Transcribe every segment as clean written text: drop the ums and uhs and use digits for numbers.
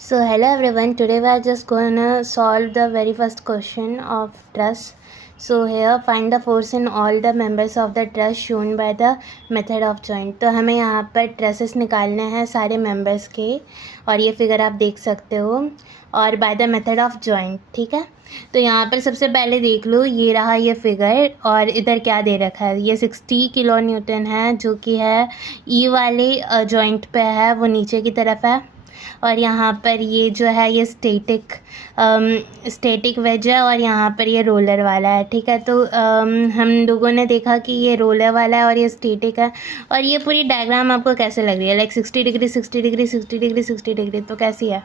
So hello everyone, today we are just gonna solve the very first question of truss. So here find the force in all the members of the truss shown by the method of joint. तो हमें यहाँ पर trusses निकालने हैं सारे members के, और ये फिगर आप देख सकते हो, और by the method of joint. ठीक है, तो यहाँ पर सबसे पहले देख लो, ये रहा ये फिगर, और इधर क्या दे रखा है, ये 60 किलो न्यूटन है जो कि है ई वाले जॉइंट पे है, वो नीचे की तरफ है. और यहाँ पर ये जो है ये स्टैटिक वेज है, और यहाँ पर ये रोलर वाला है. ठीक है, तो हम लोगों ने देखा कि ये रोलर वाला है और ये स्टैटिक है. और ये पूरी डायग्राम आपको कैसे लग रही है, like 60 degree 60 degree 60 degree 60 degree, तो कैसी है?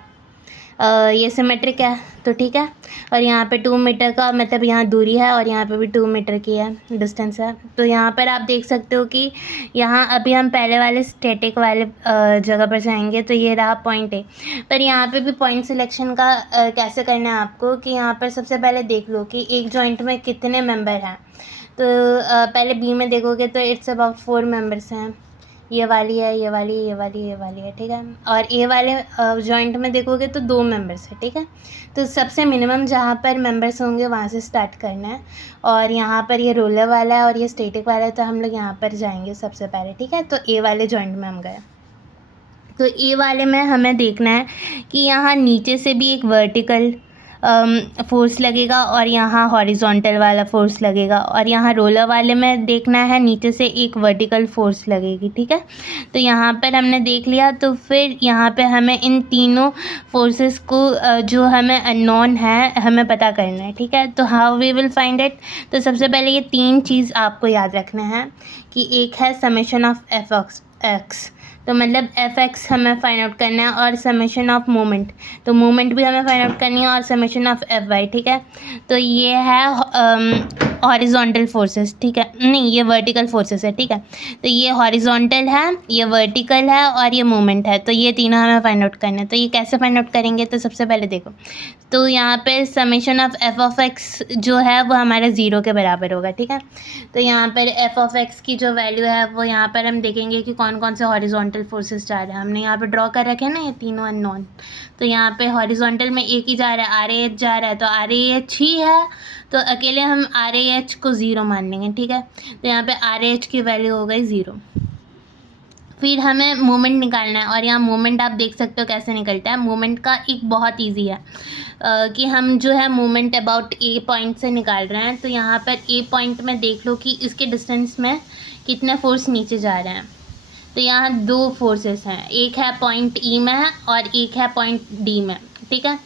ये सिमेट्रिक है, तो ठीक है. और यहाँ पे 2 मीटर का मतलब यहाँ दूरी है, और यहाँ पे भी 2 मीटर की है डिस्टेंस है. तो यहाँ पर आप देख सकते हो कि यहाँ अभी हम पहले वाले स्टैटिक वाले जगह पर जाएंगे, तो ये रहा पॉइंट ए. पर यहाँ पे भी पॉइंट सिलेक्शन का कैसे करना है आपको, कि यहाँ पर सबसे पहले देख लो कि एक जॉइंट में कितने मेंबर हैं. तो पहले बी में देखोगे तो इट्स अबाउट 4 मेंबर्स हैं. ये वाली है, ये वाली, ये वाली, ये वाली है. ठीक है, और ए वाले जॉइंट में देखोगे तो 2 मेंबर्स है. ठीक है, तो सबसे मिनिमम जहाँ पर मेंबर्स होंगे वहाँ से स्टार्ट करना है. और यहाँ पर ये रोलर वाला है और ये स्टैटिक वाला है, तो हम लोग यहाँ पर जाएंगे सबसे पहले. ठीक है, तो ए वाले जॉइंट में हम गए. तो ए वाले में हमें देखना है कि यहाँ नीचे से भी एक वर्टिकल फोर्स लगेगा, और यहाँ हॉरिजॉन्टल वाला फोर्स लगेगा, और यहाँ रोलर वाले में देखना है नीचे से एक वर्टिकल फोर्स लगेगी. ठीक है, तो यहाँ पर हमने देख लिया. तो फिर यहाँ पे हमें इन तीनों फोर्सेस को जो हमें अननोन है हमें पता करना है. ठीक है, तो how we will find it. तो सबसे पहले ये 3 चीज़ आपको याद रखना है कि एक है समेशन ऑफ एफ एक्स, तो मतलब एफ एक्स हमें फाइंड आउट करना है, और समेशन ऑफ मोमेंट, तो मोमेंट भी हमें फाइंड आउट करनी है, और समेशन ऑफ एफ वाई. ठीक है, तो ये है हॉरिजॉन्टल फोर्सेस. ठीक है, नहीं ये वर्टिकल फोर्सेस है. ठीक है, तो ये हॉरिजॉन्टल है, ये वर्टिकल है, और ये मोमेंट है. तो ये तीनों हमें फाइंड आउट करना है. तो ये कैसे फाइंड आउट करेंगे, तो सबसे पहले देखो, तो यहाँ पे summation of F of x जो है वो हमारे 0 के बराबर होगा. ठीक है, तो यहाँ पर एफ ऑफ एक्स की जो वैल्यू है वो यहाँ पर हम देखेंगे कि कौन कौन से हॉरिजॉन्टल फोर्सेस जा रहे हैं. हमने यहाँ पे ड्रॉ कर रखे हैं ना ये तीनों अननोन. तो यहाँ पे हॉरिजॉन्टल में एक ही जा रहा है, आर ए एच जा रहा है, तो आर ए एच ही है, तो अकेले हम आर ए एच को 0 मान लेंगे. ठीक है, तो यहाँ पे आर ए एच की वैल्यू हो गई 0. फिर हमें मोमेंट निकालना है, और यहाँ मोमेंट आप देख सकते हो कैसे निकलता है. मोमेंट का एक बहुत ईजी है कि हम जो है मोमेंट अबाउट ए पॉइंट से निकाल रहे हैं. तो यहाँ पर ए पॉइंट में देख लो कि इसके डिस्टेंस में कितने फोर्स नीचे जा रहे हैं. तो यहाँ 2 फोर्सेस हैं, एक है पॉइंट ई में है और एक है पॉइंट डी में. ठीक है,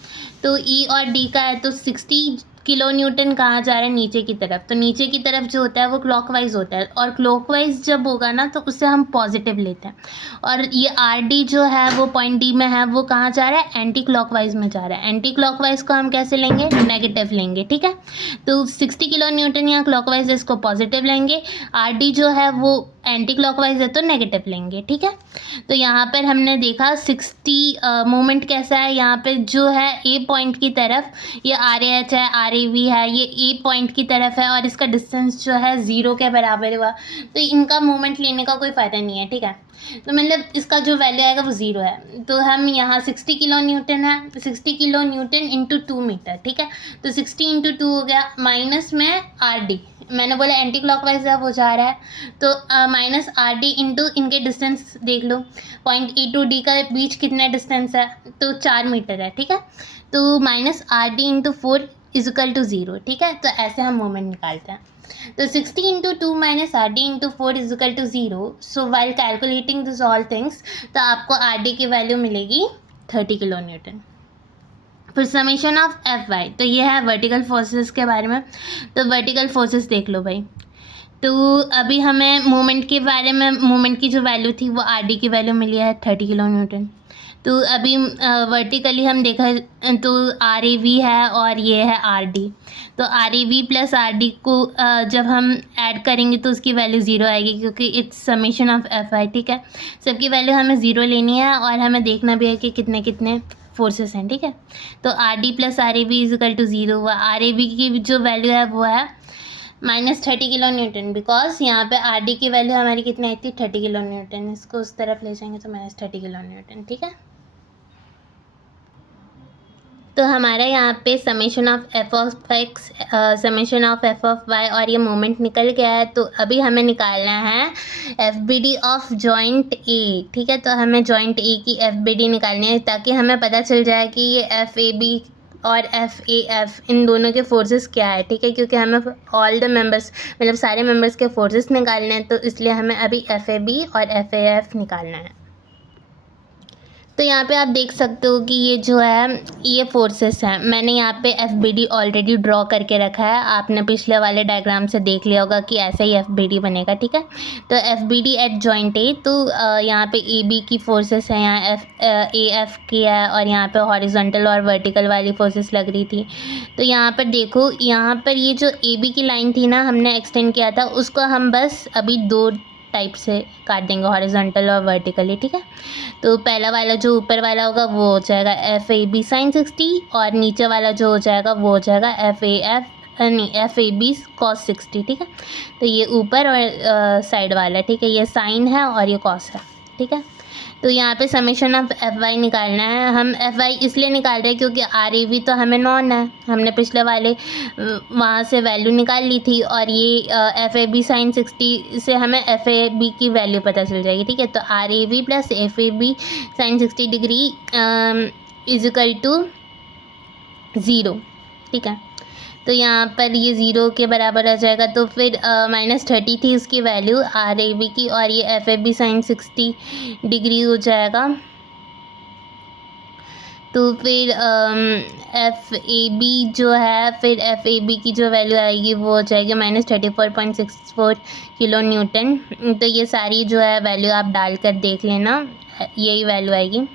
तो ई और डी का है, तो 60 किलो न्यूटन कहाँ जा रहा है, नीचे की तरफ. तो नीचे की तरफ जो होता है वो क्लॉकवाइज होता है, और क्लॉकवाइज जब होगा ना तो उससे हम पॉजिटिव लेते हैं. और ये आर डी जो है वो पॉइंट डी में है, वो कहाँ जा रहा है, एंटी क्लॉकवाइज में जा रहा है. एंटी क्लॉकवाइज को हम कैसे लेंगे, नेगेटिव लेंगे. ठीक है, तो 60 किलो न्यूटन यहाँ क्लॉकवाइज है, इसको पॉजिटिव लेंगे. आर डी जो है वो एंटी क्लॉकवाइज है तो नेगेटिव लेंगे. ठीक है, तो यहाँ पर हमने देखा 60 मोमेंट कैसा है. यहाँ पे जो है ए पॉइंट की तरफ ये आर ए एच है, आर ए वी है, ये ए पॉइंट की तरफ है, और इसका डिस्टेंस जो है 0 के बराबर हुआ. तो इनका मोमेंट लेने का कोई फ़ायदा नहीं है. ठीक है, तो मतलब इसका जो वैल्यू आएगा वो 0 है. तो हम यहाँ 60 किलो न्यूटन है, 60 किलो न्यूटन इंटू 2 मीटर. ठीक है, तो 60 इंटू 2 हो गया, माइनस में आर डी, मैंने बोला एंटी क्लॉकवाइज है वो जा रहा है, तो माइनस आर डी इंटू इनके डिस्टेंस देख लो, पॉइंट ए टू डी का बीच कितना डिस्टेंस है, तो 4 मीटर है. ठीक है, तो minus R D into 4 is equal to 0. ठीक है, तो ऐसे हम मोमेंट निकालते हैं. तो 60 into 2 minus R D into 4 is equal to 0. So while calculating this all things, तो आपको आर डी की वैल्यू मिलेगी 30 किलो न्यूटन. फिर समेशन ऑफ एफ वाई, तो ये है वर्टिकल फोर्सेस के बारे में. तो वर्टिकल फोर्सेस देख लो भाई, तो अभी हमें मोमेंट के बारे में, मोमेंट की जो वैल्यू थी वो आर डी की वैल्यू मिली है 30 किलो न्यूटन. तो अभी वर्टिकली हम देखा तो आर ए वी है और ये है आर डी. तो R A V plus R D को जब हम ऐड करेंगे तो उसकी वैल्यू 0 आएगी, क्योंकि it's summation of F I. ठीक है, सबकी वैल्यू हमें 0 लेनी है, और हमें देखना भी है कि कितने कितने फोर्सेस हैं. ठीक है, तो R D plus R A V is equal to 0 हुआ. आर ए वी की जो वैल्यू है वो है -30 किलो न्यूटन, बिकॉज यहाँ पे आर डी की वैल्यू हमारी कितनी आई थी, 30 किलो न्यूटन. इसको उस तरफ ले जाएंगे तो -30 किलो न्यूटन. ठीक है, तो हमारा यहाँ पे summation of F of X, summation of F of Y और ये मोमेंट निकल गया है। तो अभी हमें निकालना है F B D of joint A. ठीक है, तो हमें जॉइंट ए की एफ बी डी निकालनी है ताकि हमें पता चल जाए कि ये एफ ए बी और एफ ए एफ इन दोनों के फोर्सेस क्या है। ठीक है, क्योंकि हमें ऑल द मेंबर्स मतलब सारे मेंबर्स के फोर्सेस निकालने हैं, तो इसलिए हमें अभी एफ ए बी और एफ ए एफ निकालना है। तो यहाँ पे आप देख सकते हो कि ये जो है ये फोर्सेस हैं। मैंने यहाँ पे F B D already draw करके रखा है, आपने पिछले वाले डायग्राम से देख लिया होगा कि ऐसे ही एफ बी डी बनेगा। ठीक है, तो F B D at joint A, तो यहाँ पे ए बी की फोर्सेस हैं, यहाँ ए एफ की है और यहाँ पे हॉरिजॉन्टल और वर्टिकल वाली फोर्सेस लग रही थी। तो यहाँ पर देखो, यहाँ पर ये जो ए बी की लाइन थी ना, हमने एक्सटेंड किया था, उसको हम बस अभी दो टाइप से काट देंगे, हॉरिजॉन्टल और वर्टिकली। ठीक है, तो पहला वाला जो ऊपर वाला होगा वो हो जाएगा एफ ए बी साइन 60 और नीचे वाला जो हो जाएगा वो हो जाएगा एफ ए बी कॉस 60। ठीक है, तो ये ऊपर और साइड वाला, ठीक है, ये साइन है और ये कॉस है। ठीक है, तो यहाँ पे समेशन ऑफ एफ वाई निकालना है। हम एफ वाई इसलिए निकाल रहे हैं क्योंकि आर ए वी तो हमें नॉन है, हमने पिछले वाले वहाँ से वैल्यू निकाल ली थी और ये एफ ए बी साइन 60 से हमें एफ ए बी की वैल्यू पता चल जाएगी। ठीक है, तो R A V plus F A B sine 60 degree is equal to 0। ठीक है, तो यहाँ पर ये 0 के बराबर आ जाएगा। तो फिर -30 थी उसकी वैल्यू आर ए बी की और ये F A B sine 60 degree हो जाएगा। तो फिर एफ ए बी जो है, फिर एफ ए बी की जो वैल्यू आएगी वो हो जाएगी -34.64 किलो न्यूटन। तो ये सारी जो है वैल्यू आप डाल कर देख लेना, यही वैल्यू आएगी।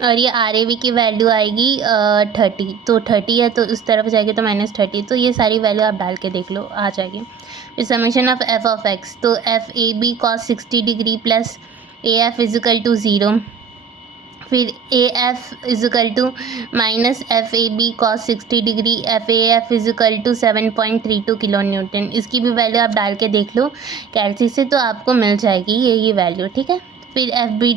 और ये आर ए वी की वैल्यू आएगी 30, तो 30 है तो इस तरफ जाएगी तो -30, तो ये सारी वैल्यू आप डाल के देख लो, आ जाएगी। फिर summation of F of X, तो F A B cos 60 degree plus A F is equal to 0, फिर A F is equal to minus F A B cos 60 degree F A F is equal to 7.32 kilo newton. इसकी भी value आप डाल के देख लो कैलसी से, तो आपको मिल जाएगी ये वैल्यू। ठीक है, फिर F B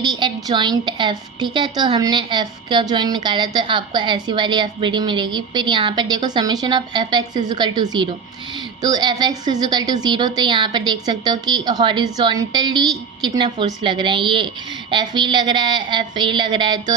D at joint F. ठीक है, तो हमने एफ का जॉइंट निकाला तो आपको ऐसी वाली एफ बी डी मिलेगी। फिर यहाँ पर देखो summation of F X is equal to 0, तो एफ एक्स इजिकल टू 0, तो यहाँ पर देख सकते हो कि हॉरिजॉन्टली कितना फोर्स लग रहा है, ये एफ ई लग रहा है, एफ ए लग रहा है, तो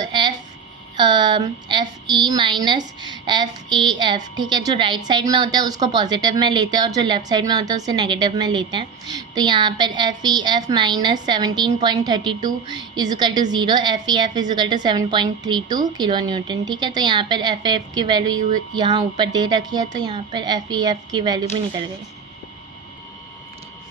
F E minus F A F. ठीक है, जो राइट साइड में होता है उसको पॉजिटिव में लेते हैं और जो लेफ्ट साइड में होता है उसे नेगेटिव में लेते हैं। तो यहाँ पर F E F minus 17.32 is equal to 0, F E F is equal to 7.32 kilo newton. ठीक है, तो यहाँ पर एफ एफ की वैल्यू यहाँ ऊपर दे रखी है, तो यहाँ पर एफ ई एफ की वैल्यू भी निकल गई।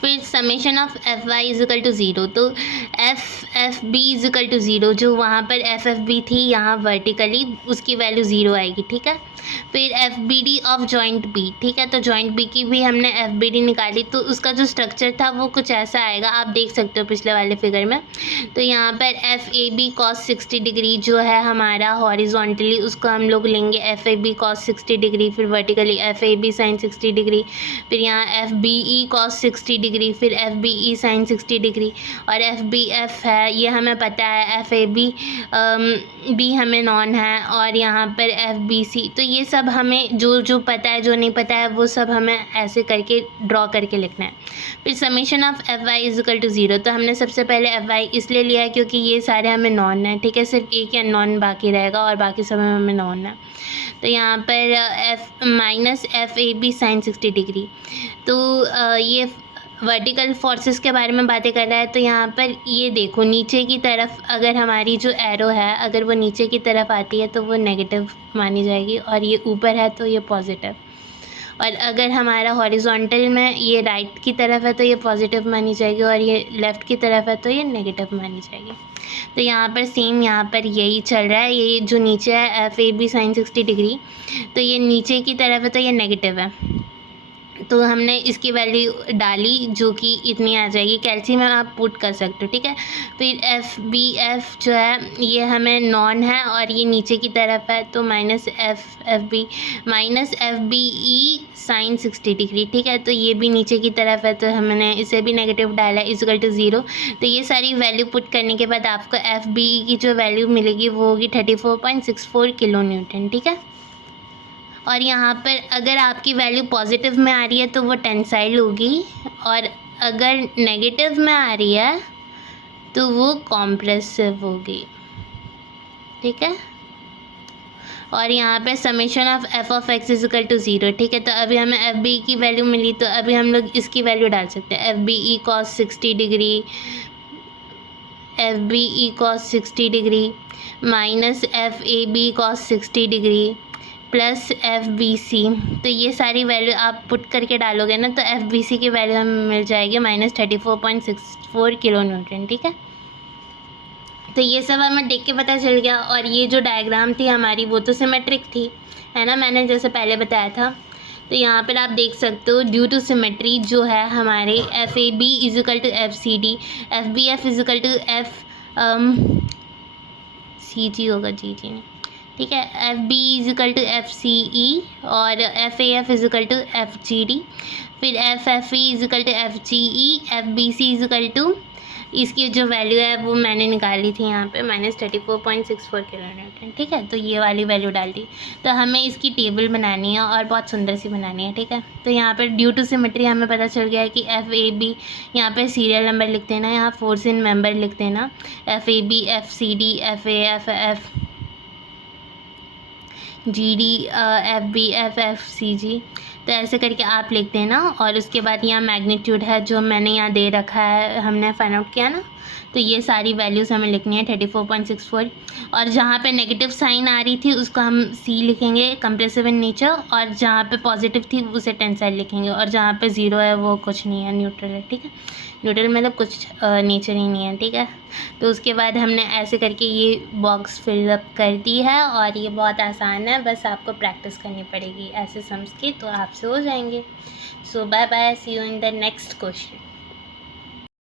फिर summation of F Y is equal to 0, तो एफ बी इजिकल टू 0, जो वहाँ पर एफ बी थी यहाँ वर्टिकली उसकी वैल्यू 0 आएगी। ठीक है, फिर F B D of joint B. ठीक है, तो जॉइंट बी की भी हमने एफ बी डी निकाली, तो उसका जो स्ट्रक्चर था वो कुछ ऐसा आएगा, आप देख सकते हो पिछले वाले फिगर में। तो यहाँ पर F A B cos 60 degree जो है हमारा हॉरिजॉन्टली, उसको हम लोग लेंगे F A B cos 60 degree, फिर vertically F A B sine 60 degree, फिर यहाँ F B E cos 60 degree, फिर F B E sine 60 degree, और एफ बी एफ है ये हमें पता है, एफ ए बी बी हमें नॉन है, और यहाँ पर एफ बी सी। तो ये सब हमें जो पता है, जो नहीं पता है वो सब हमें ऐसे करके ड्रॉ करके लिखना है। फिर summation of F Y is equal to 0, तो हमने सबसे पहले एफ वाई इसलिए लिया है क्योंकि ये सारे हमें नॉन है। ठीक है, सिर्फ एक या नॉन बाकी रहेगा और बाकी सब हमें नॉन है। तो यहाँ पर F minus F A B sine 60 degree, तो ये वर्टिकल फोर्सेस के बारे में बातें कर रहा है। तो यहाँ पर ये देखो नीचे की तरफ अगर हमारी जो एरो है अगर वो नीचे की तरफ आती है तो वो नेगेटिव मानी जाएगी, और ये ऊपर है तो ये पॉजिटिव, और अगर हमारा हॉरिजॉन्टल में ये राइट की तरफ है तो ये पॉजिटिव मानी जाएगी, और ये लेफ़्ट की तरफ है तो ये नेगेटिव मानी जाएगी। तो यहाँ पर सेम यहाँ पर यही चल रहा है। ये जो नीचे है F A B sine 60 degree, तो ये नीचे की तरफ है तो ये नेगेटिव है, तो हमने इसकी वैल्यू डाली जो कि इतनी आ जाएगी। कैल्शियम में आप पुट कर सकते हो, ठीक है। फिर FBF जो है ये हमें नॉन है और ये नीचे की तरफ है, तो -FB sin 60 डिग्री, ठीक है। तो ये भी नीचे की तरफ है, तो हमने इसे भी नेगेटिव डाला = 0। तो ये सारी वैल्यू पुट करने के बाद आपको FBE की जो वैल्यू मिलेगी वो होगी 34.64 किलो न्यूटन, ठीक है। और यहाँ पर अगर आपकी वैल्यू पॉजिटिव में आ रही है तो वो टेंसाइल होगी, और अगर नेगेटिव में आ रही है तो वो कॉम्प्रेसिव होगी, ठीक है। और यहाँ पे समेशन ऑफ f(x) = 0, ठीक है। तो अभी हमें FBE की वैल्यू मिली, तो अभी हम लोग इसकी वैल्यू डाल सकते हैं। FBE cos 60 degree minus FAB cos 60 degree plus FBC। तो ये सारी वैल्यू आप पुट करके डालोगे ना, तो FBC की वैल्यू हमें मिल जाएगी -34.64 किलो न्यूटन, ठीक है। तो ये सब हमें देख के पता चल गया। और ये जो डायग्राम थी हमारी वो तो सिमेट्रिक थी, है ना, मैंने जैसे पहले बताया था। तो यहाँ पर आप देख सकते हो ड्यू टू सिमेट्री जो है हमारे FAB = FCD, FBF = FCG होगा, जी नहीं, ठीक है। FBE = FCE और FAF = FGD। फिर FFE = FGE, FBC = इसकी जो वैल्यू है वो मैंने निकाली थी यहाँ पे -34.64 किलो न्यूटन, ठीक है। तो ये वाली वैल्यू डाल दी। तो हमें इसकी टेबल बनानी है और बहुत सुंदर सी बनानी है, ठीक है। तो यहाँ पर ड्यू टू सिमेट्री हमें पता चल गया है कि FAB यहाँ पे सीरियल नंबर लिख देना, यहाँ फोर्स इन मेंबर लिख देना, FAB FCD FAF FGD FBF FCG। तो ऐसे करके आप लिख देना। और उसके बाद यहाँ मैग्नीट्यूड है जो मैंने यहाँ दे रखा है, हमने फाइंड आउट किया ना। तो ये सारी वैल्यूज़ हमें लिखनी है 34.64। और जहाँ पे नेगेटिव साइन आ रही थी उसको हम C लिखेंगे, कंप्रेसिव इन नेचर। और जहाँ पे पॉजिटिव थी उसे टेंसाइल लिखेंगे। और जहाँ पे 0 है वो कुछ नहीं है, न्यूट्रल है, ठीक है। न्यूट्रल मतलब कुछ नेचर ही नहीं है, ठीक है। तो उसके बाद हमने ऐसे करके ये बॉक्स फिलअप कर दी है। और ये बहुत आसान है, बस आपको प्रैक्टिस करनी पड़ेगी ऐसे सम्स की, तो आपसे हो जाएंगे। So bye bye, see you in the next question.